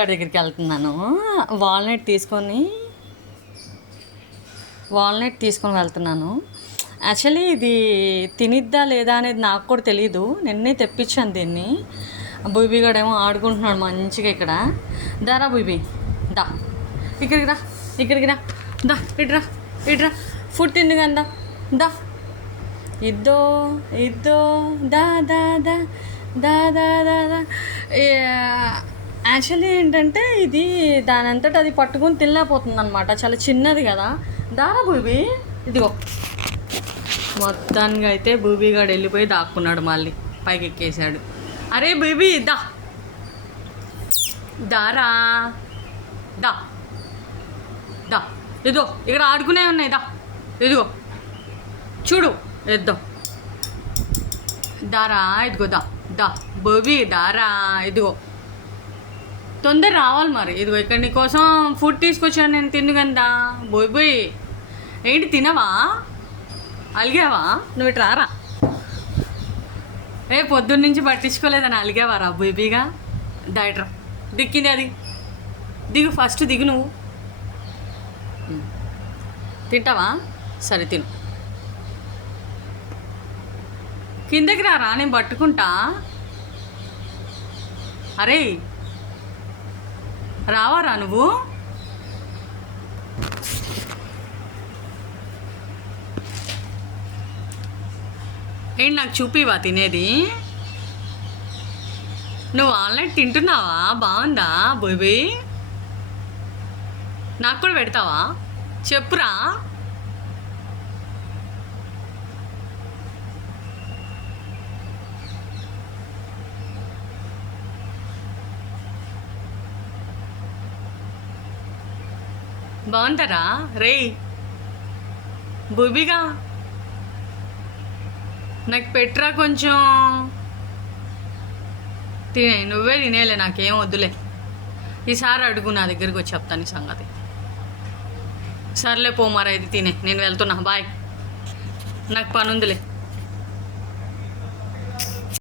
దగ్గరికి వెళ్తున్నాను. వాల్నట్ తీసుకొని వెళ్తున్నాను. యాక్చువల్లీ ఇది తినిద్దా లేదా అనేది నాకు కూడా తెలీదు. నిన్నే తెప్పించాను దీన్ని. బుబిగాడేమో ఆడుకుంటున్నాడు మంచిగా ఇక్కడ. దారా బుబి, దా ఇక్కడికి రా, దా ఇట్రా ఫుడ్ తింది కదా, దా ఇద్దో దా దా దా దా దా దా దా. యాక్చువల్లీ ఏంటంటే ఇది దాని అంతటా అది పట్టుకొని తినలేకపోతుంది అనమాట. చాలా చిన్నది కదా. దారా బూబీ, ఇదిగో. మొత్తానికి అయితే బూబీగాడు వెళ్ళిపోయి దాక్కున్నాడు, మళ్ళీ పైకి ఎక్కేసాడు. అరే బూబీ, దారా దా దా, ఇదిగో ఇక్కడ ఆడుకునే ఉన్నాయి, దా ఇదిగో చూడు, ఇద్దాం దారా, ఇదిగో దా బూబీ, దారా ఇదిగో. తొందర రావాలి మరి. ఇదిగో ఇక్కడ నీకోసం ఫుడ్ తీసుకొచ్చాను నేను, తిందు కదా. బోయ్ ఏంటి తినవా? అలిగావా? నువ్వు ఇటు రారా. పొద్దున్న నుంచి పట్టించుకోలేదని అలిగావారా బేబీగా? దాయిట్రా, దిక్కింది అది, దిగు ఫస్ట్, దిగు నువ్వు. తింటావా? సరే తిను. కిందకి రారా, నేను పట్టుకుంటా. అరే రావారా నువ్వు? ఏంటి నాకు చూపివా తినేది? నువ్వు ఆన్లైన్ తింటున్నావా? బాగుందా బేబీ? నాకు కూడా పెడతావా? చెప్పురా. బాగుంటారా రే బూబీగా? నాకు పెట్రా కొంచెం. తినే, నువ్వే తినేలే, నాకేం వద్దులే. ఈసారి అడుగు, నా దగ్గరికి వచ్చి చెప్తాను ఈ సంగతి. సర్లే పో మరి, ఇది తినే, నేను వెళ్తున్నా, బాయ్. నాకు పని ఉందిలే.